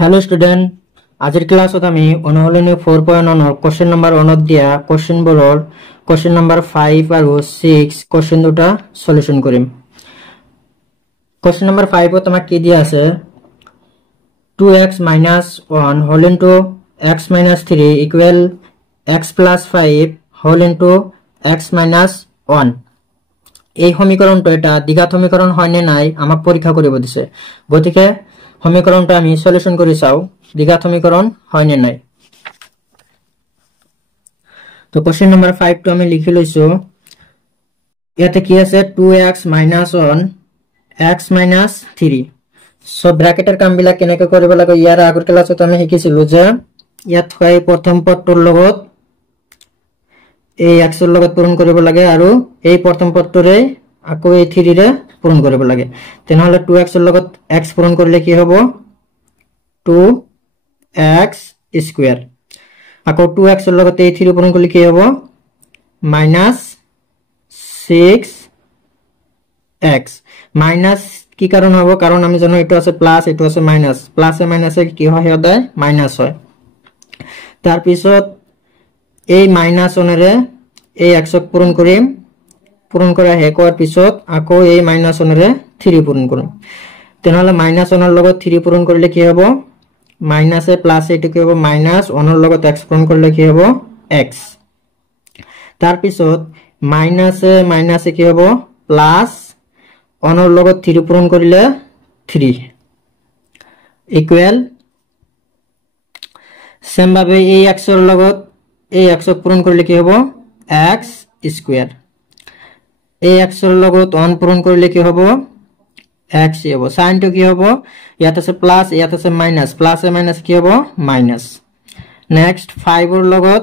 Hello student, আজকের ক্লাসত আমি অনুশীলনী 4.1 কোশ্চেন নাম্বার 1 দিয়া কোশ্চেন বলর কোশ্চেন নাম্বার 5 আর 6 কোশ্চেন দুটা সলিউশন করিম। কোশ্চেন নাম্বার 5 ত আমাক কি দিয়া আছে 2x - 1 whole into x - 3 equal x + 5 whole into x - 1। এই সমীকরণটা এটা দ্বিঘাত সমীকরণ হয় না নাই আমাক পরীক্ষা করিব দিছে। গতিকে সমীকরণটা আমি সলিউশন করি চাও দ্বিঘাত সমীকরণ হয় না নাই। তো কোশ্চেন নাম্বার 5 তো আমি লিখি লইছো। ইয়াতে কি আছে 2x - 1 x - 3। সো ব্র্যাকেটের কামবিলাক কেনেকৈ কৰিব লাগে ইয়াৰ আগৰ ক্লাছত আমি শিকিছিলো যে ইয়াত হয় প্ৰথম পদটোৰ লগত এই x এৰ লগত পূৰণ কৰিব লাগে আৰু এই প্ৰথম পদটোৰে আকৌ এই 3 ৰে পূৰণ কৰিব লাগে। তেনেহলে 2x এৰ লগত x পূৰণ কৰিলে কি হ'ব 2x স্কয়াৰ। আকৌ 2x এৰ লগত এই 3 পূৰণ কৰিলে কি হ'ব -6x। মাইনাস কি কারণ হবো, কারণ আমি জানো এটা আছে প্লাস এটা আছে মাইনাস, প্লাসে মাইনাসে কি হয় সদায় মাইনাস হয়। তার পিছত এই মাইনাস ওনেৰে এই x ক পূৰণ কৰিম, পূৰণ কৰা হে কোৱাৰ পিছত আকৌ এই মাইনাস ওনেৰে 3 পূৰণ কৰিম। তেনেহলে মাইনাস ওনৰ লগত 3 পূৰণ কৰিলে কি হ'ব মাইনাসে প্লাসে এটো কি হ'ব মাইনাস ওনৰ লগত x পূৰণ কৰিলে কি হ'ব x। তাৰ পিছত মাইনাসে মাইনাসে কি হ'ব প্লাস ওনৰ লগত 3 পূৰণ কৰিলে 3 ইকুয়াল সেম ভাবে এই x এৰ লগত এই x ক পূৰণ কৰিলে কি হ'ব x স্কয়াৰ। এই x এৰ লগত 1 পূৰণ কৰিলে কি হ'ব x হ'ব। সাইন তো কি হ'ব ইয়াত আছে প্লাস ইয়াত আছে মাইনাস, প্লাসে মাইনাস কি হ'ব মাইনাস। নেক্সট 5 এর লগত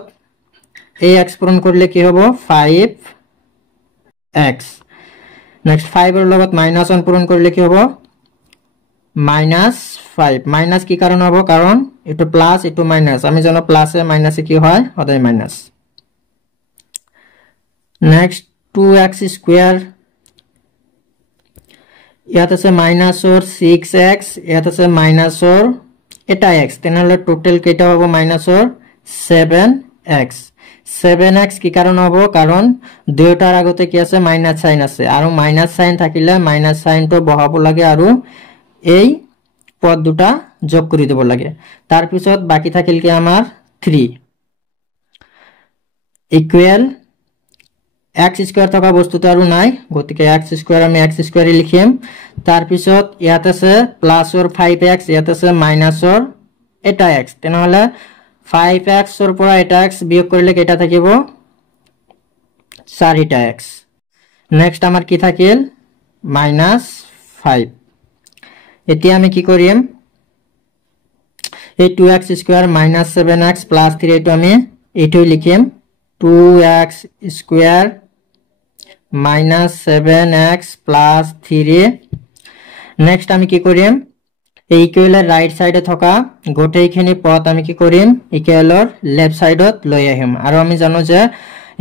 এই x পূরণ কৰিলে কি হ'ব 5x। নেক্সট 5 এৰ লগত মাইনাস 1 পূৰণ কৰিলে কি হ'ব -5। মাইনাস কি কারণ হবো, কারণ এটা প্লাস এটা মাইনাস, আমি জানো প্লাসে মাইনাসে কি হয় সদায় মাইনাস। নেক্সট 2x স্কয়ার, ইয়াত আছে মাইনাসৰ 6x, ইয়াত আছে মাইনাসৰ এটা x, তেনেহলে টোটাল কেইটা হ'ব মাইনাসৰ 7x। 7x কি কারণ হবো, কারণ দুইটার আগতে কি আছে মাইনাস সাইন আছে, আর মাইনাস সাইন থাকিলে মাইনাস সাইনটো বহাব লাগে আৰু এই পদ দুটা যোগ কৰি দিব লাগে। তাৰ পিছত বাকি থাকিল কি আমাৰ 3 ইকুয়াল x স্কয়াৰ থাকা বস্তুটো আৰু নাই, গতিকে x স্কয়াৰ আমি x স্কয়াৰই লিখিম। তাৰ পিছত ইয়াত আছে প্লাসৰ 5x, ইয়াত আছে মাইনাসৰ এটা x, তেনেহলে 5x ৰ পৰা এটা x বিয়োগ কৰিলে কেইটা থাকিব 4টা x। নেক্সট আমাৰ কি থাকিল -5। এতিয়া আমি কি কৰিম এই 2x স্কয়ার -7x প্লাস 3 এটো আমি এটোই লিখিম 2x square -7x plus 3। Next আমি কি কৰিম এই ইকুয়ালেৰ ৰাইট সাইডে থকা গোটেইখিনি পদ আমি কি কৰিম ইকুয়ালৰ লেফট সাইডত লৈ আহিম। আৰু আমি জানো যে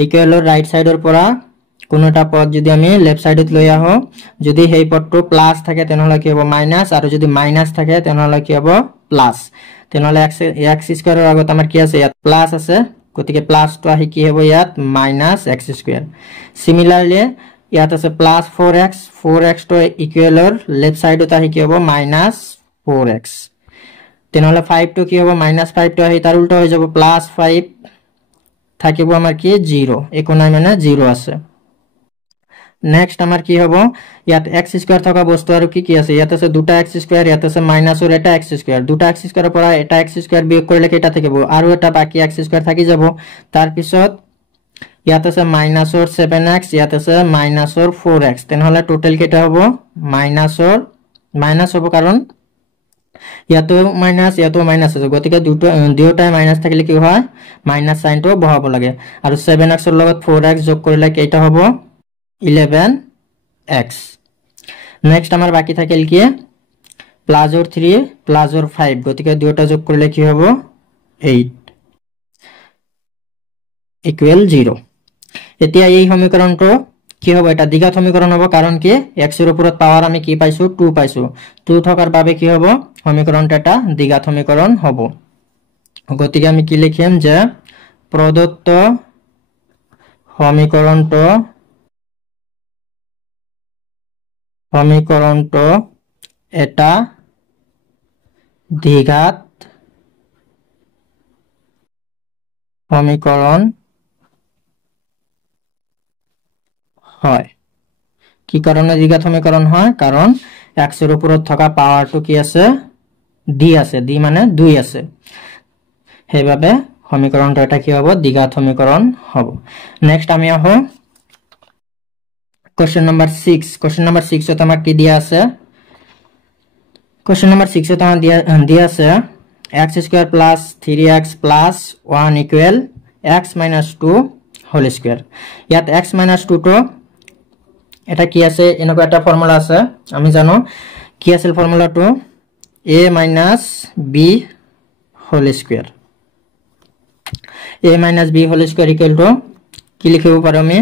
ইকুয়ালৰ ৰাইট সাইডৰ পৰা কোনোটা পদ যদি আমি লেফট সাইডত লৈ আহো, যদি সেই পদটো প্লাস থাকে তেনেহলে কি হ'ব মাইনাস, আৰু যদি মাইনাস থাকে তেনেহলে কি হ'ব প্লাস। তেনেহলে x স্কয়াৰৰ আগত আমাৰ কি আছে ইয়াত প্লাস আছে, গতিকে প্লাস তো আহি কি হ'ব ইয়াত -x স্কয়ার। সিমিলারলি ইয়াত আছে প্লাস 4x, 4x তো ইকুয়ালৰ লেফট সাইডত আহি কি হ'ব -4x। তেনেহলে 5 তো কি হ'ব -5 তো আহি তাৰ উল্টা হৈ যাব +5 থাকিব আমাৰ কি 0, একো নাই মানে 0 আছে। নেক্সট আমাৰ কি হ'ব ইয়াত x স্কয়াৰ থকা বস্তু আৰু কি কি আছে, ইয়াত আছে দুটা x স্কয়াৰ, ইয়াত আছে মাইনাসৰ এটা x স্কয়াৰ, দুটা x স্কয়াৰৰ পৰা এটা x স্কয়াৰ বিয়োগ কৰিলে কেইটা থাকিব আৰু এটা বাকি x স্কয়াৰ থাকি যাব। তাৰ পিছত ইয়াত আছে মাইনাসৰ 7x, ইয়াত আছে মাইনাসৰ 4x, তেনেহলে টোটাল কেইটা হ'ব মাইনাস হ'ব, কারণ ইয়াতো মাইনাস ইয়াতো মাইনাস আছে, গতিকে দুয়োটাই মাইনাস থাকিলে কি হয় মাইনাস সাইনটো বহাব লাগে। আৰু 7x ৰ লগত 4x যোগ কৰিলে কেইটা হ'ব 11x। নেক্সট আমাৰ বাকি থাকিল কি প্লাসৰ 3 প্লাসৰ 5, গতিকে দুয়োটা যোগ কৰিলে কি হ'ব 8 ইকুয়াল 0। এতিয়া এই সমীকৰণটো কি হবে, এটা দ্বিঘাত সমীকরণ হবে। কারণ কি x এর উপর পাওয়ার আমি কি পাইছো 2 পাইছো, 2 থাকার ভাবে কি হবে সমীকরণটা এটা দ্বিঘাত সমীকরণ হবে। গতিকে আমি কি লিখিম যে প্রদত্ত সমীকরণটো এটা দ্বিঘাত সমীকরণ হয়। কি কারণে দ্বিঘাত সমীকরণ হয়? কারণ x এর উপর থাকা পাওয়ারটো কি আছে d আছে, d মানে 2 আছে। সেইভাবে সমীকরণটা এটা কি হবে দ্বিঘাত সমীকরণ হবে। নেক্সট আমি আহো কোশ্চেন নাম্বার 6। কোশ্চেন নাম্বার 6 এ তোমার কি দিয়া আছে? কোশ্চেন নাম্বার 6 এ তোমার দিয়া আছে x square plus 3x plus 1 equal x minus 2 whole square. ইয়াত x মাইনাস 2 তো এটা কি আছে, এনেকুৱা একটা ফর্মুলা আছে আমি জানো। কি আছিল ফর্মুলাটো? a minus b whole square. a minus b whole square equal to কি লিখিব পাৰো আমি?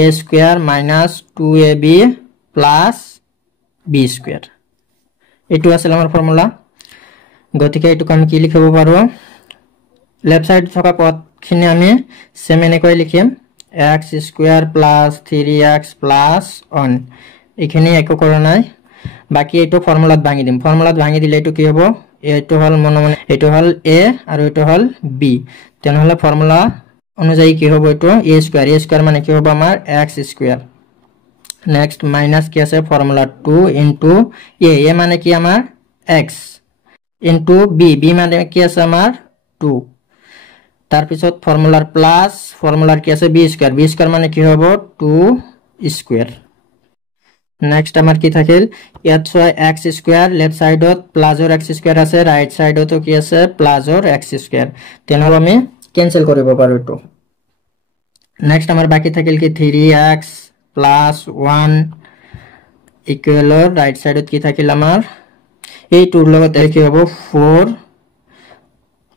a square minus 2ab plus b square. এটু আছিল আমাৰ ফৰ্মুলা। গতিকে এটুক আমি কি লিখিব পাৰো? লেফট সাইড থকা পদখিনি আমি সেম এনেকৈ লিখিম x square plus 3x plus 1। এখানে একো কৰা নাই, বাকি এটো ফর্মুলাত ভাঙি দিম। ফর্মুলাত ভাঙি দিলে এটো কি হ'ব? এটো হল মনে মনে এটো হল a আৰু এটো হল b। তেনহলে ফর্মুলা অনুযায়ী কি হ'ব? এটো a স্কয়ার মানে কি হ'ব আমাৰ x স্কয়াৰ। নেক্সট মাইনাস কি আছে ফৰ্মুলা 2 ইনটু a মানে কি আমাৰ x ইনটু b মানে কি আছে আমাৰ 2। তার পিছত ফর্মুলার প্লাস ফর্মুলার কি আছে b স্কয়ার মানে কি হবে 2 স্কয়ার। নেক্সট আমার কি থাকিল? ইয়াত ছয় x স্কয়ার লেফট সাইডত প্লাসৰ x স্কয়াৰ আছে, ৰাইট সাইডত কি আছে প্লাসৰ x স্কয়াৰ। তেনহলে আমি ক্যান্সেল কৰিব পাৰো এটো। নেক্সট আমার বাকি থাকিল কি 3x প্লাস 1 ইকুয়াল রাইট সাইডত কি থাকিল আমার এই 2 ৰ লগত কি হ'ব 4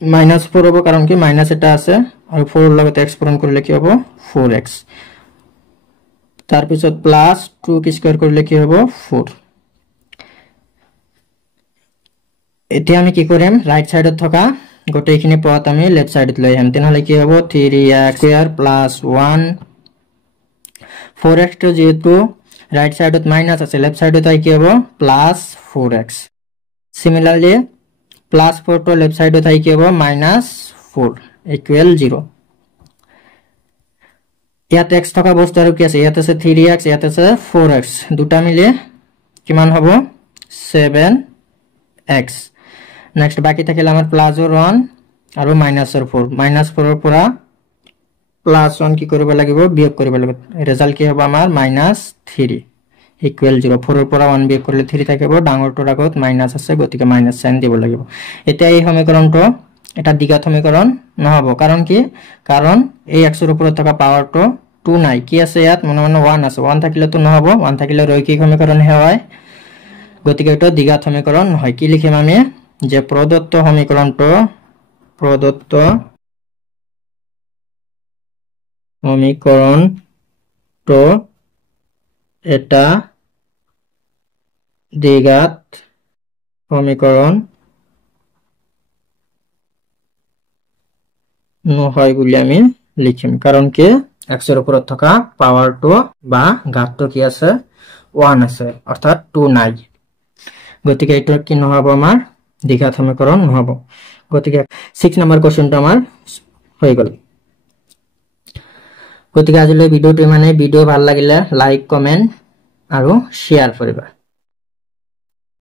মাইনাস 4 হবো, কারণ কি মাইনাস এটা আছে আর 4 এর লগত x পূরণ করলে কি হবে 4x। তার পিছত প্লাস 2 কি স্কয়ার করলে কি হবে 4। এতিয়া আমি কি কৰিম? রাইট সাইডত থকা গোটেইখিনি পদ আমি লেফট সাইডত লৈ আহিম। তেনহলে কি হ'ব 3x স্কয়ার প্লাস 1 4x তো যেহেতু রাইট সাইডত মাইনাস আছে, লেফট সাইডত কি হ'ব প্লাস 4x। সিমিলারলি প্লাস 4 তো লেফট সাইডত কি হ'ব মাইনাস 4 ইকুয়াল 0। ইয়াত x থকা বস্তু আৰু কি আছে? ইয়াত আছে 3x, ইয়াত আছে 4x, দুটা মিলে কিমান হ'ব 7x। নেক্সট বাকি থাকিল আমাৰ প্লাসৰ 1 আৰু মাইনাসৰ 4। মাইনাস 4 ৰ পৰা প্লাস 1 কি কৰিব লাগিব? বিয়োগ কৰিব লাগিব। ৰিজাল্ট কি হ'ব আমাৰ মাইনাস 3 ইকুয়াল 0। 4 ৰ পৰা 1 বিয়োগ কৰিলে 3 থাকিব, ডাঙৰটোৰ আগত মাইনাস আছে, গতিকে মাইনাস সাইন দিব লাগিব। এতিয়া এই সমীকৰণটো এটা দ্বিঘাত সমীকরণ নহব। কারণ কি? কারণ এই x এর উপর থাকা পাওয়ারটো 2 নাই। কি আছে ইয়াত? মনে মনে 1 আছে, 1 থাকিলে তো নহব, 1 থাকিলে রৈখিক সমীকরণ হয়, গতিকে এটা দ্বিঘাত সমীকরণ হয়। কি লিখিম আমি? যে প্রদত্ত সমীকরণটো এটা দ্বিঘাত সমীকরণ নহয় বুলি আমি লিখিম। কারণ কি x এর উপর থাকা পাওয়ারটো বা ঘাতটো কি আছে 1 আছে, অর্থাৎ 2 নাই। গতিকে এটা কি নহব আমার দ্বিঘাত সমীকরণ নহব। গতিকে 6 নম্বৰ কোশ্চেনটো আমাৰ হৈ গল। গতিকে আজিলৈ ভিডিওটো মানে ভিডিও ভাল লাগিলে লাইক কমেন্ট আৰু শেয়াৰ কৰিবা।